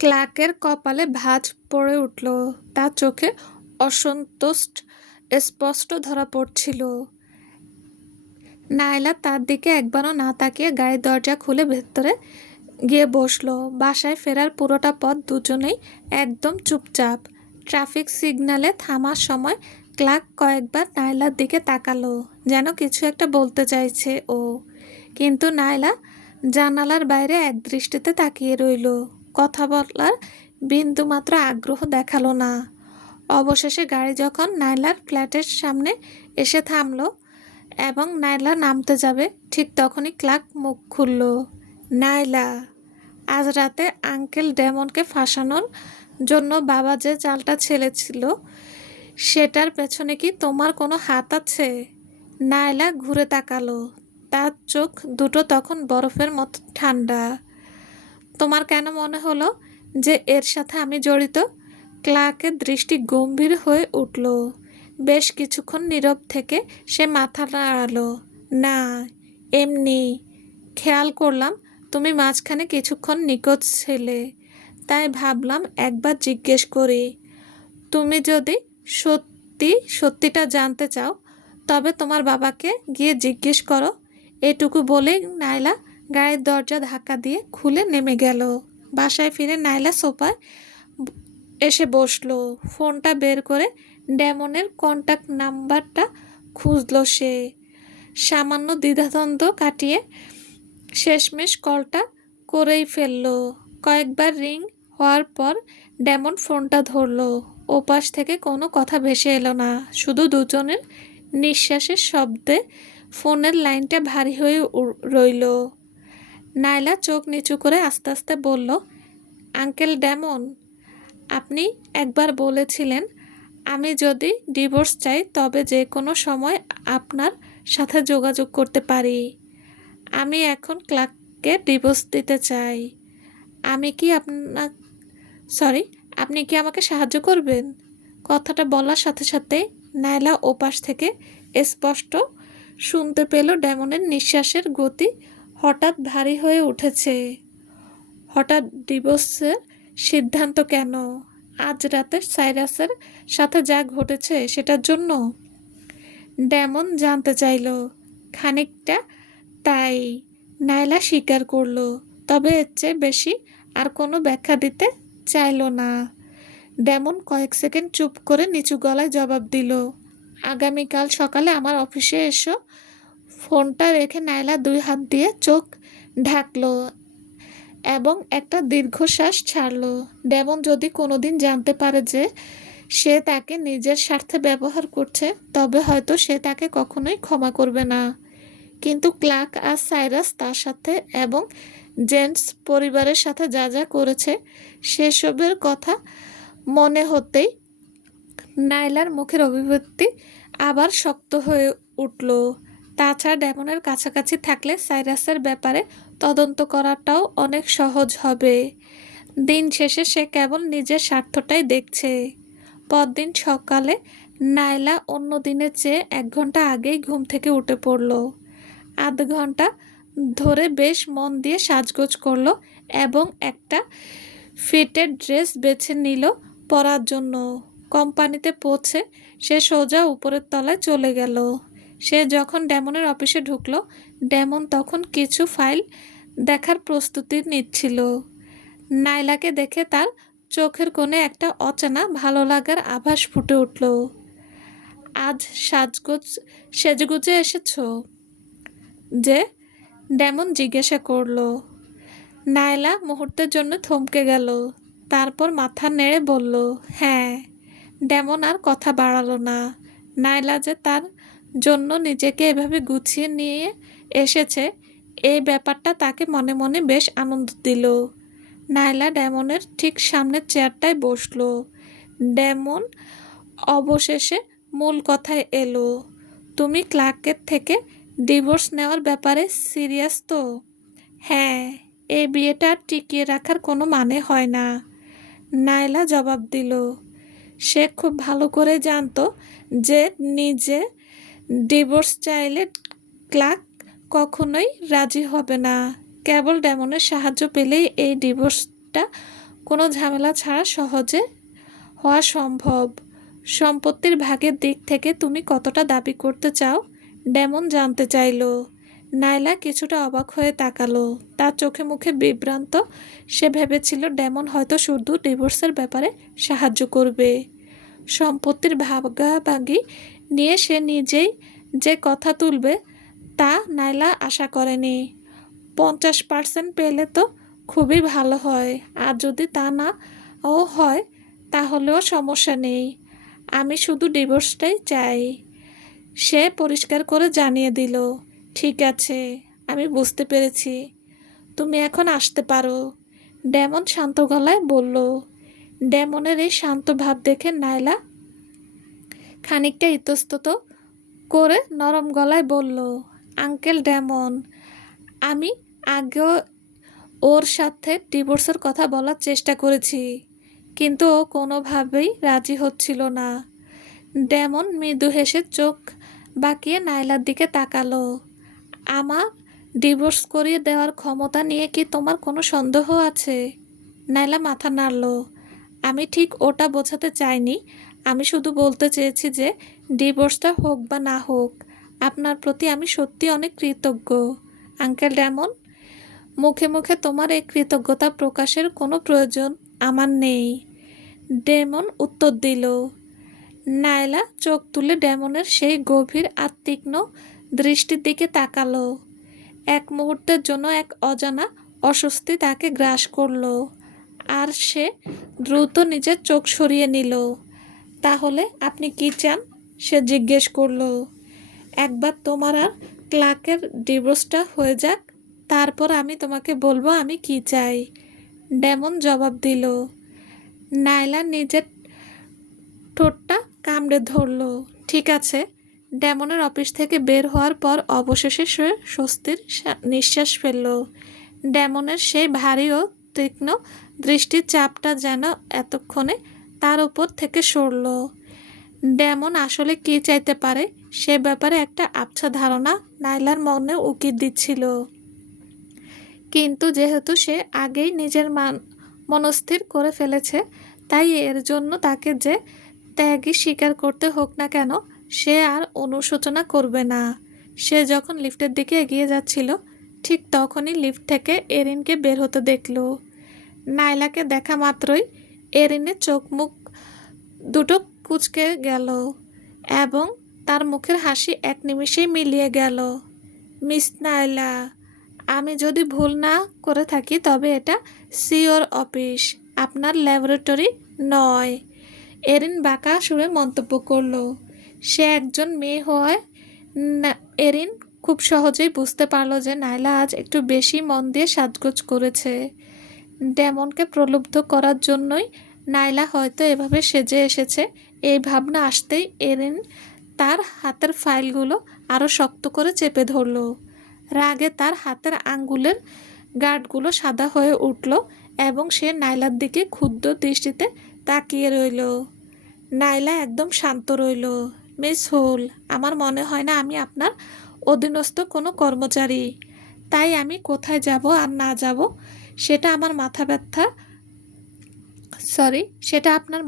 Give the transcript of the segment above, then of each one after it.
ক্লার্কের কপালে ভাঁজ পড়ে উঠল। তার চোখে অসন্তোষ স্পষ্ট ধরা পড়ছিল। নায়লা তার দিকে একবারও না তাকিয়ে গাড়ির দরজা খুলে ভেতরে গিয়ে বসলো। বাসায় ফেরার পুরোটা পথ দুজনেই একদম চুপচাপ। ট্রাফিক সিগন্যালে থামার সময় ক্লার্ক কয়েকবার নায়লার দিকে তাকালো, যেন কিছু একটা বলতে চাইছে ও। কিন্তু নায়লা জানালার বাইরে একদৃষ্টিতে তাকিয়ে রইল। কথা বলার বিন্দুমাত্র আগ্রহ দেখালো না। অবশেষে গাড়ি যখন নায়লার ফ্ল্যাটের সামনে এসে থামলো এবং নায়লা নামতে যাবে, ঠিক তখনই ক্লার্ক মুখ খুলল। নায়লা, আজ রাতে আঙ্কেল ডেমনকে ফাঁসানোর জন্য বাবা যে চালটা ছেড়েছিল সেটার পেছনে কি তোমার কোনো হাত আছে? নায়লা ঘুরে তাকালো। তার চোখ দুটো তখন বরফের মতো ঠান্ডা। তোমার কেন মনে হলো যে এর সাথে আমি জড়িত? ক্লার্কের দৃষ্টি গম্ভীর হয়ে উঠল। বেশ কিছুক্ষণ নীরব থেকে সে মাথা নাড়ালো। না, এমনি খেয়াল করলাম তুমি মাঝখানে কিছুক্ষণ নিখোঁজ ছিলে, তাই ভাবলাম একবার জিজ্ঞেস করি। তুমি যদি সত্যিটা জানতে চাও তবে তোমার বাবাকে গিয়ে জিজ্ঞেস করো। এটুকু বলেই নায়লা গাড়ির দরজা ধাক্কা দিয়ে খুলে নেমে গেল। বাসায় ফিরে নায়লা সোফায় এসে বসলো। ফোনটা বের করে ডেমনের কন্ট্যাক্ট নাম্বারটা খুঁজলো সে। সামান্য দ্বিধাদ্বন্দ্ব কাটিয়ে শেষমেশ কলটা করেই ফেললো। কয়েকবার রিং হওয়ার পর ডেমন ফোনটা ধরলো। ওপাশ থেকে কোনো কথা ভেসে এলো না, শুধু দুজনের নিঃশ্বাসের শব্দে ফোনের লাইনটা ভারী হয়ে রইল। নায়লা চোখ নিচু করে আস্তে আস্তে বলল, আঙ্কেল ডেমন, আপনি একবার বলেছিলেন আমি যদি ডিভোর্স চাই তবে যে কোনো সময় আপনার সাথে যোগাযোগ করতে পারি। আমি এখন ক্লার্ককে ডিভোর্স দিতে চাই। আপনি কি আমাকে সাহায্য করবেন? কথাটা বলার সাথে সাথে নায়লা ওপাশ থেকে স্পষ্ট শুনতে পেল ডেমনের নিঃশ্বাসের গতি হঠাৎ ভারী হয়ে উঠেছে। হঠাৎ ডিভোর্সের সিদ্ধান্ত কেন? আজ রাতে সাইরাসের সাথে যা ঘটেছে সেটার জন্য? ডেমন জানতে চাইল। খানিকটা তাই, নায়লা স্বীকার করল। তবে এর চেয়ে বেশি আর কোনো ব্যাখ্যা দিতে চাইল না। ডেমন কয়েক সেকেন্ড চুপ করে নিচু গলায় জবাব দিল, আগামীকাল সকালে আমার অফিসে এসো। ফোনটা রেখে নায়লা 2 হাত দিয়ে চোখ ঢাকল এবং একটা দীর্ঘশ্বাস ছাড়ল। ডেমন যদি কোনোদিন জানতে পারে যে সে তাকে নিজের স্বার্থে ব্যবহার করছে, তবে হয়তো সে তাকে কখনোই ক্ষমা করবে না। কিন্তু ক্লার্ক আর সাইরাস তার সাথে এবং জেন্টস পরিবারের সাথে যা যা করেছে সেসবের কথা মনে হতেই নায়লার মুখের অভিব্যক্তি আবার শক্ত হয়ে উঠল। তাছাড়া ডেমনের কাছাকাছি থাকলে সাইরাসের ব্যাপারে তদন্ত করাটাও অনেক সহজ হবে। দিন শেষে সে কেবল নিজের স্বার্থটাই দেখছে। পরদিন সকালে নায়লা অন্য দিনের চেয়ে 1 ঘন্টা আগেই ঘুম থেকে উঠে পড়ল। আধ ঘন্টা ধরে বেশ মন দিয়ে সাজগোজ করলো এবং একটা ফিটেড ড্রেস বেছে নিল পরার জন্য। কোম্পানিতে পৌঁছে সে সোজা উপরের তলায় চলে গেল। সে যখন ডেমনের অফিসে ঢুকলো, ডেমন তখন কিছু ফাইল দেখার প্রস্তুতি নিচ্ছিল। নায়লাকে দেখে তার চোখের কোণে একটা অচেনা ভালো লাগার আভাস ফুটে উঠল। আজ সেজেগুজে এসেছো যে? ডেমন জিজ্ঞাসা করলো। নায়লা মুহূর্তের জন্য থমকে গেল, তারপর মাথা নেড়ে বলল, হ্যাঁ। ডেমন আর কথা বাড়ালো না। নায়লা যে তার জন্য নিজেকে এভাবে গুছিয়ে নিয়ে এসেছে, এই ব্যাপারটা তাকে মনে মনে বেশ আনন্দ দিল। নায়লা ডেমনের ঠিক সামনের চেয়ারটায় বসলো। ডেমন অবশেষে মূল কথায় এলো, তুমি ক্লার্কের থেকে ডিভোর্স নেওয়ার ব্যাপারে সিরিয়াস তো? হ্যাঁ, এই বিয়েটা আর টিকিয়ে রাখার কোনো মানে হয় না, নায়লা জবাব দিল। সে খুব ভালো করে জানতো যে নিজে ডিভোর্স চাইলে ক্লার্ক কখনোই রাজি হবে না। কেবল ডেমনের সাহায্য পেলেই এই ডিভোর্সটা কোনো ঝামেলা ছাড়া সহজে হওয়া সম্ভব। সম্পত্তির ভাগের দিক থেকে তুমি কতটা দাবি করতে চাও? ডেমন জানতে চাইল। নায়লা কিছুটা অবাক হয়ে তাকালো। তার চোখে মুখে বিভ্রান্ত। সে ভেবেছিল ডেমন হয়তো শুধু ডিভোর্সের ব্যাপারে সাহায্য করবে। সম্পত্তির ভাগাভাগি নিয়ে সে নিজেই যে কথা তুলবে তা নায়লা আশা করেনি। 50% পেলে তো খুবই ভালো হয়, আর যদি তা নাও হয় তাহলেও সমস্যা নেই। আমি শুধু ডিভোর্সটাই চাই। সে পরিষ্কার করে জানিয়ে দিল। ঠিক আছে, আমি বুঝতে পেরেছি। তুমি এখন আসতে পারো, ডেমন শান্ত গলায় বলল। ডেমনের এই শান্ত ভাব দেখে নায়লা খানিকটা ইতস্তত করে নরম গলায় বলল, আঙ্কেল ডেমন, আমি আগেও ওর সাথে ডিভোর্সের কথা বলার চেষ্টা করেছি, কিন্তু ও কোনোভাবেই রাজি হচ্ছিল না। ডেমন মৃদু হেসে চোখ বাঁকিয়ে নায়লার দিকে তাকালো। আমার ডিভোর্স করিয়ে দেওয়ার ক্ষমতা নিয়ে কি তোমার কোনো সন্দেহ আছে? নায়লা মাথা নাড়ল। আমি ঠিক ওটা বোঝাতে চাইনি। আমি শুধু বলতে চেয়েছি যে ডিভোর্সটা হোক বা না হোক, আপনার প্রতি আমি সত্যি অনেক কৃতজ্ঞ আঙ্কেল ডেমন। মুখে মুখে তোমার এই কৃতজ্ঞতা প্রকাশের কোনো প্রয়োজন আমার নেই, ডেমন উত্তর দিল। নায়লা চোখ তুলে ডেমনের সেই গভীর আর তীক্ষ্ণ দৃষ্টির দিকে তাকালো। এক মুহূর্তের জন্য এক অজানা অস্বস্তি তাকে গ্রাস করল, আর সে দ্রুত নিজের চোখ সরিয়ে নিল। তাহলে আপনি কি চান? সে জিজ্ঞেস করল। একবার তোমার আর ক্লার্কের ডিভোর্সটা হয়ে যাক, তারপর আমি তোমাকে বলবো আমি কি চাই, ডেমন জবাব দিল। নায়লা নিজের ঠোঁটটা কামড়ে ধরল। ঠিক আছে। ডেমনের অফিস থেকে বের হওয়ার পর অবশেষে সে স্বস্তির নিঃশ্বাস ফেলল। ডেমনের সেই ভারী ও তীক্ষ্ণ দৃষ্টির চাপটা যেন এতক্ষণে তার উপর থেকে সরল। ডেমন আসলে কী চাইতে পারে সে ব্যাপারে একটা আবছা ধারণা নায়লার মনে উকি দিচ্ছিল, কিন্তু যেহেতু সে আগেই নিজের মনস্থির করে ফেলেছে, তাই এর জন্য তাকে যে ত্যাগই স্বীকার করতে হোক না কেন সে আর অনুশোচনা করবে না। সে যখন লিফটের দিকে এগিয়ে যাচ্ছিল, ঠিক তখনই লিফট থেকে এরিনকে বের হতে দেখল। নায়লাকে দেখা মাত্রই এরিনের চোখ মুখ দুটো কুঁচকে গেল এবং তার মুখের হাসি এক নিমিষেই মিলিয়ে গেল। মিস নায়লা, আমি যদি ভুল না করে থাকি তবে এটা সিওর অফিস, আপনার ল্যাবরেটরি নয়, এরিন বাঁকা সুরে মন্তব্য করল। সে একজন মেয়ে হওয়ায় এরিন খুব সহজেই বুঝতে পারল যে নায়লা আজ একটু বেশি মন দিয়ে সাজগোজ করেছে। ডেমনকে প্রলুব্ধ করার জন্যই নায়লা হয়তো এভাবে সেজে এসেছে। এই ভাবনা আসতেই এরিন তার হাতের ফাইলগুলো আরও শক্ত করে চেপে ধরল। রাগে তার হাতের আঙ্গুলের গাঁটগুলো সাদা হয়ে উঠল এবং সে নায়লার দিকে ক্ষুব্ধ দৃষ্টিতে তাকিয়ে রইল। নায়লা একদম শান্ত রইল। মিস হোল, আমার মনে হয় না আমি আপনার অধীনস্থ কোনো কর্মচারী, তাই আমি কোথায় যাব আর না যাব সেটা আপনার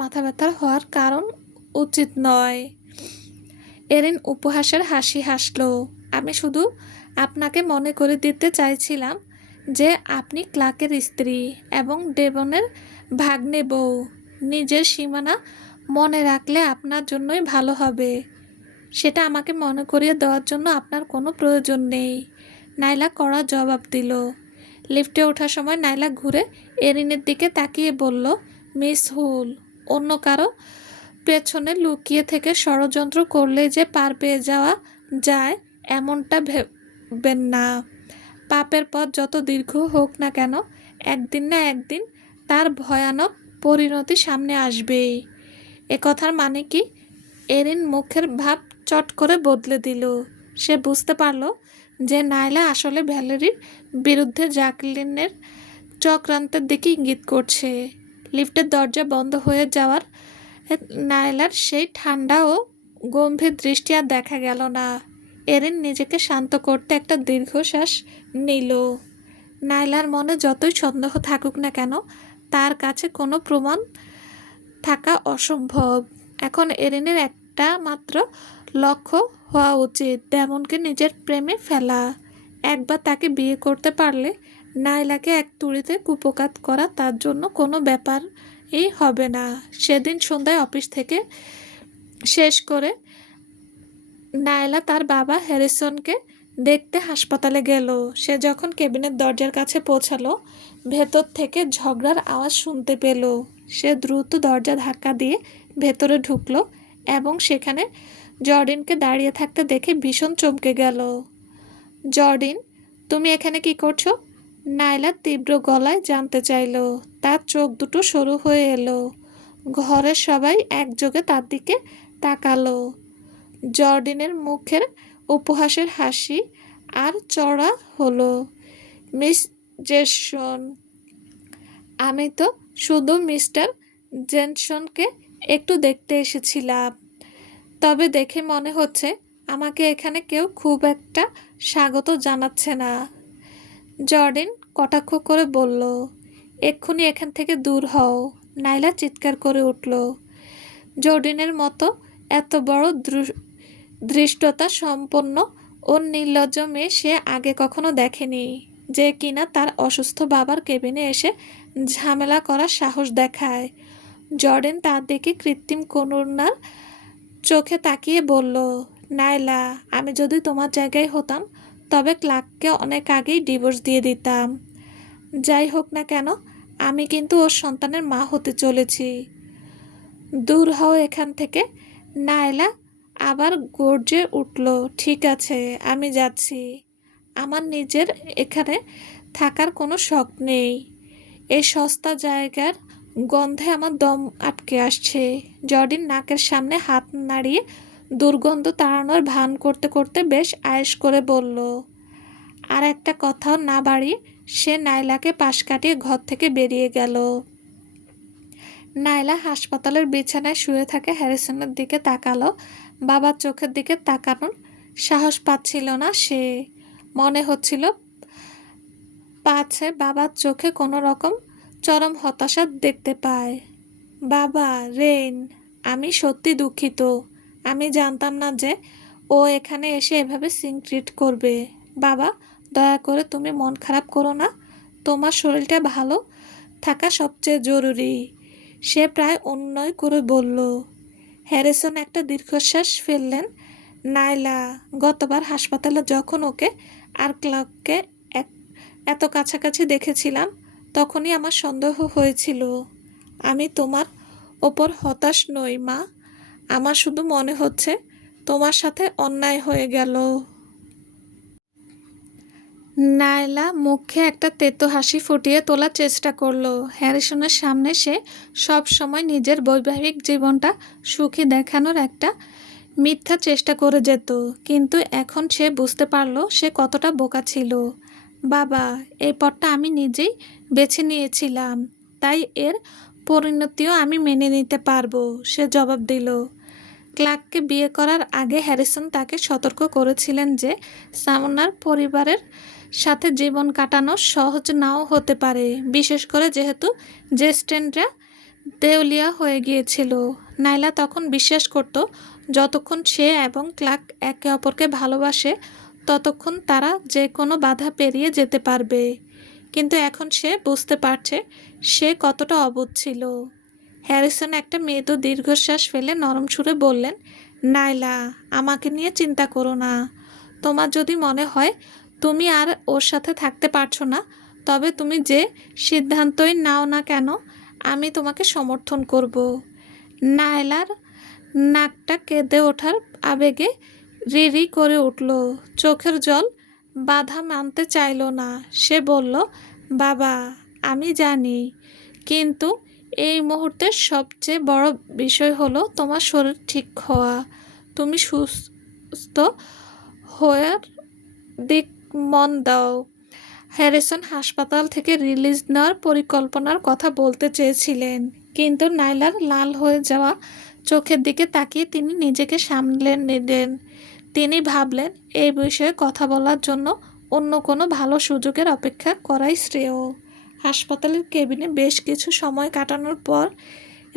মাথা ব্যথার হওয়ার কারণ উচিত নয়। এরিন উপহাসের হাসি হাসল। আমি শুধু আপনাকে মনে করে দিতে চাইছিলাম যে আপনি ক্লার্কের স্ত্রী এবং ডেমনের ভাগ্নে বউ। নিজের সীমানা মনে রাখলে আপনার জন্যই ভালো হবে। সেটা আমাকে মনে করিয়ে দেওয়ার জন্য আপনার কোনো প্রয়োজন নেই, নায়লা কড়া জবাব দিল। লিফটে ওঠার সময় নায়লা ঘুরে এরিনের দিকে তাকিয়ে বলল, মিস হুল, অন্য কারো পেছনে লুকিয়ে থেকে ষড়যন্ত্র করলে যে পার পেয়ে যাওয়া যায় এমনটা ভেবেন না। পাপের পথ যত দীর্ঘ হোক না কেন, একদিন না একদিন তার ভয়ানক পরিণতি সামনে আসবেই। কথার মানে কি? এরিন মুখের ভাব চট করে বদলে দিল। সে বুঝতে পারল যে নায়লা আসলে ভ্যালেরির বিরুদ্ধে জ্যাকলিনের চক্রান্তের দিকে ইঙ্গিত করছে। লিফটের দরজা বন্ধ হয়ে যাওয়ার নায়লার সেই ঠান্ডা ও গম্ভীর দৃষ্টি আর দেখা গেল না। এরিন নিজেকে শান্ত করতে একটা দীর্ঘশ্বাস নিল। নায়লার মনে যতই সন্দেহ থাকুক না কেন, তার কাছে কোনো প্রমাণ থাকা অসম্ভব। এখন এরিনের একটা মাত্র লক্ষ্য হওয়া উচিত, ডেমনকে নিজের প্রেমে ফেলা। একবার তাকে বিয়ে করতে পারলে নাইলাকে এক তুড়িতে কুপোকাত করা তার জন্য কোনো ব্যাপারই হবে না। সেদিন সন্ধ্যায় অফিস থেকে শেষ করে নায়লা তার বাবা হ্যারিসনকে দেখতে হাসপাতালে গেল। সে যখন কেবিনের দরজার কাছে পৌঁছালো, ভেতর থেকে ঝগড়ার আওয়াজ শুনতে পেল। সে দ্রুত দরজা ধাক্কা দিয়ে ভেতরে ঢুকলো এবং সেখানে জর্ডিনকে দাঁড়িয়ে থাকতে দেখে ভীষণ চমকে গেল। জর্ডিন, তুমি এখানে কি করছো? নায়লা তীব্র গলায় জানতে চাইল। তার চোখ দুটো সরু হয়ে এলো। ঘরের সবাই একযোগে তার দিকে তাকালো। জর্ডিনের মুখের উপহাসের হাসি আর চড়া হলো। মিস জেনসন, আমি তো শুধু মিস্টার জেনসনকে একটু দেখতে এসেছিলাম। তবে দেখে মনে হচ্ছে আমাকে এখানে কেউ খুব একটা স্বাগত জানাচ্ছে না। জর্ডিন কটাক্ষ করে বলল, এক্ষুনি এখান থেকে দূর হও। নাইলা চিৎকার করে উঠল। জর্ডিনের মতো এত বড় ধৃষ্টতা সম্পন্ন ও নির্লজ্জ মেয়ে সে আগে কখনো দেখেনি, যে কিনা তার অসুস্থ বাবার কেবিনে এসে ঝামেলা করার সাহস দেখায়। জর্ডেন তার দিকে কৃত্রিম করুণার চোখে তাকিয়ে বলল, নাইলা, আমি যদি তোমার জায়গায় হতাম তবে ক্লার্ককে অনেক আগেই ডিভোর্স দিয়ে দিতাম। যাই হোক না কেন, আমি কিন্তু ওর সন্তানের মা হতে চলেছি। দূর হও এখান থেকে। নাইলা আবার গর্জে উঠল, ঠিক আছে, আমি যাচ্ছি। আমার নিজের এখানে থাকার কোনো শখ নেই। এই সস্তা জায়গার গন্ধে আমার দম আটকে আসছে। জর্ডিন নাকের সামনে হাত নাড়িয়ে দুর্গন্ধ তাড়ানোর ভান করতে করতে বেশ আয়েশ করে বলল। আর একটা কথাও না বাড়িয়ে সে নাইলাকে পাশ কাটিয়ে ঘর থেকে বেরিয়ে গেল। নাইলা হাসপাতালের বিছানায় শুয়ে থাকে হ্যারিসনের দিকে তাকালো। বাবার চোখের দিকে তাকানোর সাহস পাচ্ছিল না সে। মনে হচ্ছিল পাছে বাবার চোখে কোনো রকম চরম হতাশা দেখতে পায়। বাবা, রেইন, আমি সত্যি দুঃখিত। আমি জানতাম না যে ও এখানে এসে এভাবে সিং ট্রিট করবে। বাবা, দয়া করে তুমি মন খারাপ করো না। তোমার শরীরটা ভালো থাকা সবচেয়ে জরুরি। সে প্রায় অনুনয় করে বলল। হ্যারিসন একটা দীর্ঘশ্বাস ফেললেন। নাইলা, গতবার হাসপাতালে যখন ওকে আর ক্লার্ককে এত কাছাকাছি দেখেছিলাম তখনই আমার সন্দেহ হয়েছিল। আমি তোমার ওপর হতাশ নই মা, আমার শুধু মনে হচ্ছে তোমার সাথে অন্যায় হয়ে গেল। নায়লা মুখে একটা তেতো হাসি ফুটিয়ে তোলার চেষ্টা করলো। হ্যারিসনের সামনে সে সব সময় নিজের বৈবাহিক জীবনটা সুখী দেখানোর একটা মিথ্যা চেষ্টা করে যেত, কিন্তু এখন সে বুঝতে পারল সে কতটা বোকা ছিল। বাবা, এই পথটা আমি নিজেই বেছে নিয়েছিলাম, তাই এর পরিণতিও আমি মেনে নিতে পারবো, সে জবাব দিল। ক্লার্ককে বিয়ে করার আগে হ্যারিসন তাকে সতর্ক করেছিলেন যে সামনার পরিবারের সাথে জীবন কাটানো সহজ নাও হতে পারে, বিশেষ করে যেহেতু জেস্টেনরা দেউলিয়া হয়ে গিয়েছিল। নাইলা তখন বিশ্বাস করত যতক্ষণ সে এবং ক্লার্ক একে অপরকে ভালোবাসে ততক্ষণ তারা যে কোনো বাধা পেরিয়ে যেতে পারবে, কিন্তু এখন সে বুঝতে পারছে সে কতটা অবোধ ছিল। হ্যারিসন একটা মৃদু দীর্ঘশ্বাস ফেলে নরম সুরে বললেন, নাইলা, আমাকে নিয়ে চিন্তা করো না। তোমার যদি মনে হয় তুমি আর ওর সাথে থাকতে পারছো না, তবে তুমি যে সিদ্ধান্তই নাও না কেন আমি তোমাকে সমর্থন করব। নায়লার নাকটা কেঁদে ওঠার আবেগে রিরি করে উঠল। চোখের জল বাধা মানতে চাইল না। সে বলল, বাবা, আমি জানি, কিন্তু এই মুহূর্তের সবচেয়ে বড় বিষয় হলো তোমার শরীর ঠিক হওয়া। তুমি সুস্থ হওয়ার দিক মন দাও। হ্যারিসন হাসপাতাল থেকে রিলিজ নেওয়ার পরিকল্পনার কথা বলতে চেয়েছিলেন, কিন্তু নাইলার লাল হয়ে যাওয়া চোখের দিকে তাকিয়ে তিনি নিজেকে সামলে নিলেন। তিনি ভাবলেন এই বিষয়ে কথা বলার জন্য অন্য কোনো ভালো সুযোগের অপেক্ষা করাই শ্রেয়। হাসপাতালের কেবিনে বেশ কিছু সময় কাটানোর পর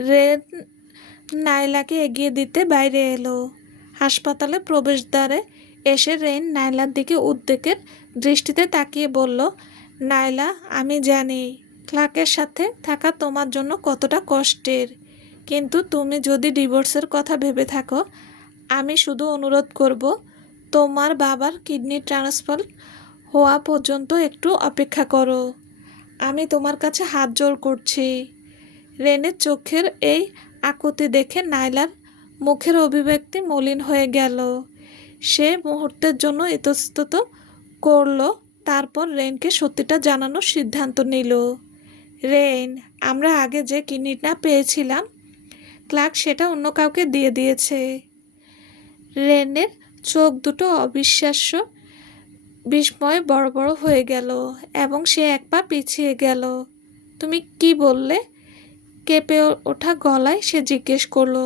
রেন নাইলাকে এগিয়ে দিতে বাইরে এলো। হাসপাতালে প্রবেশদ্বারে এসে রেন নাইলার দিকে উদ্বেগের দৃষ্টিতে তাকিয়ে বলল, নাইলা, আমি জানি ক্লার্কের সাথে থাকা তোমার জন্য কতটা কষ্টের, কিন্তু তুমি যদি ডিভোর্সের কথা ভেবে থাকো, আমি শুধু অনুরোধ করব তোমার বাবার কিডনি ট্রান্সফার হওয়া পর্যন্ত একটু অপেক্ষা করো। আমি তোমার কাছে হাত জোর করছি। রেনের চোখের এই আকুতি দেখে নাইলার মুখের অভিব্যক্তি মলিন হয়ে গেল। সে মুহূর্তের জন্য ইতস্তত করল, তারপর রেনকে সত্যিটা জানানোর সিদ্ধান্ত নিল। রেন, আমরা আগে যে কিডনিটা পেয়েছিলাম, ক্লার্ক সেটা অন্য কাউকে দিয়ে দিয়েছে। রেনের চোখ দুটো অবিশ্বাস্য বিস্ময়ে বড় বড় হয়ে গেল এবং সে এক পা পিছিয়ে গেল। তুমি কি বললে? কেঁপে ওঠা গলায় সে জিজ্ঞেস করলো।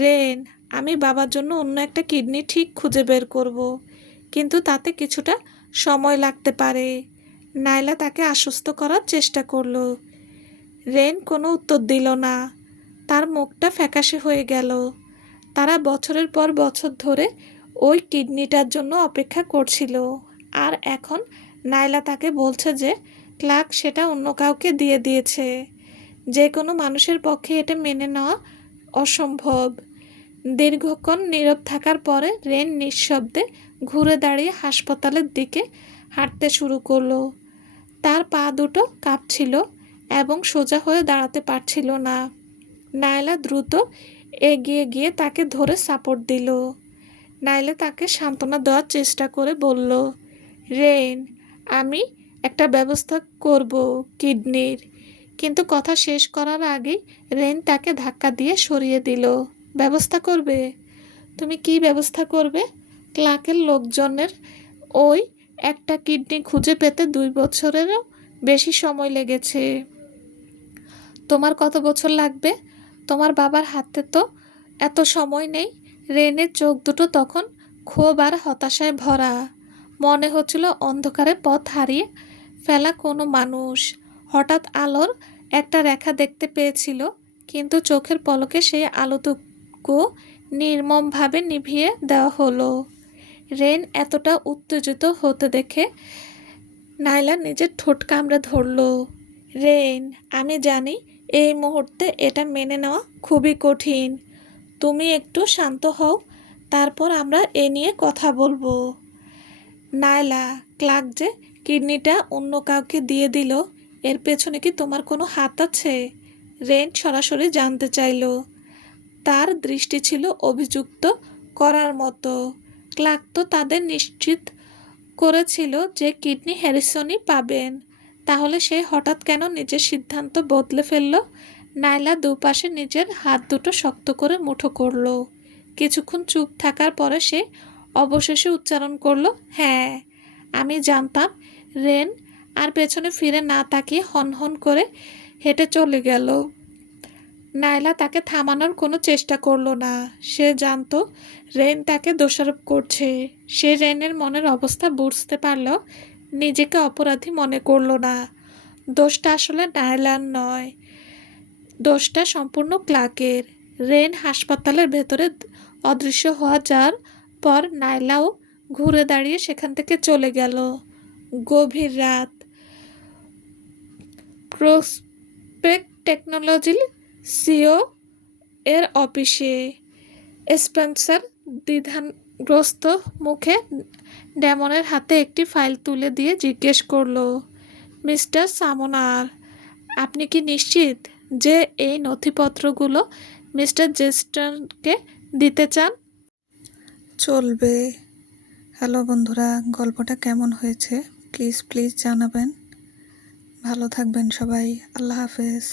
রেন, আমি বাবার জন্য অন্য একটা কিডনি ঠিক খুঁজে বের করব, কিন্তু তাতে কিছুটা সময় লাগতে পারে। নাইলা তাকে আশ্বস্ত করার চেষ্টা করলো। রেন কোনো উত্তর দিল না। তার মুখটা ফ্যাকাশে হয়ে গেল। তারা বছরের পর বছর ধরে ওই কিডনিটার জন্য অপেক্ষা করছিল, আর এখন নাইলা তাকে বলছে যে ক্লার্ক সেটা অন্য কাউকে দিয়ে দিয়েছে। যে কোনো মানুষের পক্ষে এটা মেনে নেওয়া অসম্ভব। দীর্ঘক্ষণ নীরব থাকার পরে রেন নিঃশব্দে ঘুরে দাঁড়িয়ে হাসপাতালের দিকে হাঁটতে শুরু করলো। তার পা দুটো কাঁপছিল এবং সোজা হয়ে দাঁড়াতে পারছিল না। নাইলা দ্রুত এগিয়ে গিয়ে তাকে ধরে সাপোর্ট দিল। নাইলা তাকে সান্ত্বনা দেওয়ার চেষ্টা করে বলল, রেন, আমি একটা ব্যবস্থা করব কিডনির। কিন্তু কথা শেষ করার আগেই রেন তাকে ধাক্কা দিয়ে সরিয়ে দিল। ব্যবস্থা করবে? তুমি কি ব্যবস্থা করবে? ক্লার্কের লোকজনের ওই একটা কিডনি খুঁজে পেতে 2 বছরেরও বেশি সময় লেগেছে। তোমার কত বছর লাগবে? তোমার বাবার হাতে তো এত সময় নেই। রেনের চোখ দুটো তখন ক্ষোভ আর হতাশায় ভরা। মনে হচ্ছিল অন্ধকারে পথ হারিয়ে ফেলা কোনো মানুষ হঠাৎ আলোর একটা রেখা দেখতে পেয়েছিল, কিন্তু চোখের পলকে সেই আলোটুকু নির্মমভাবে নিভিয়ে দেওয়া হলো। রেন এতটা উত্তেজিত হতে দেখে নাইলা নিজের ঠোঁট কামড়ে ধরল। রেন, আমি জানি এই মুহূর্তে এটা মেনে নেওয়া খুবই কঠিন। তুমি একটু শান্ত হও, তারপর আমরা এ নিয়ে কথা বলবো। নাইলা, ক্লার্ক যে কিডনিটা অন্য কাউকে দিয়ে দিল, এর পেছনে কি তোমার কোনো হাত আছে? রেন সরাসরি জানতে চাইল। তার দৃষ্টি ছিল অভিযুক্ত করার মতো। ক্লার্ক তো তাদের নিশ্চিত করেছিল যে কিডনি হ্যারিসনই পাবেন। তাহলে সে হঠাৎ কেন নিজের সিদ্ধান্ত বদলে ফেলল? নাইলা দুপাশে নিজের হাত দুটো শক্ত করে মুঠো করল। কিছুক্ষণ চুপ থাকার পরে সে অবশেষে উচ্চারণ করল, হ্যাঁ, আমি জানতাম। রেন আর পেছনে ফিরে না তাকিয়ে হনহন করে হেঁটে চলে গেল। নাইলা তাকে থামানোর কোনো চেষ্টা করলো না। সে জানতো রেন তাকে দোষারোপ করছে। সে রেনের মনের অবস্থা বুঝতে পারলেও নিজেকে অপরাধী মনে করলো না। দোষটা আসলে নাইলার নয়, দোষটা সম্পূর্ণ ক্লার্কের। রেন হাসপাতালের ভেতরে অদৃশ্য হওয়া যাওয়ার পর নাইলাও ঘুরে দাঁড়িয়ে সেখান থেকে চলে গেল। গভীর রাত। প্রসপেক্ট টেকনোলজি সিও এর অফিসে স্পেন্সার দ্বিধাগ্রস্ত মুখে ডেমনের হাতে একটি ফাইল তুলে দিয়ে জিজ্ঞেস করলো, মিস্টার সামনার, আপনি কি নিশ্চিত যে এই নথিপত্রগুলো মিস্টার জেস্টারকে দিতে চান? চলবে। হ্যালো বন্ধুরা, গল্পটা কেমন হয়েছে প্লিজ জানাবেন। ভালো থাকবেন সবাই। আল্লাহ হাফেজ।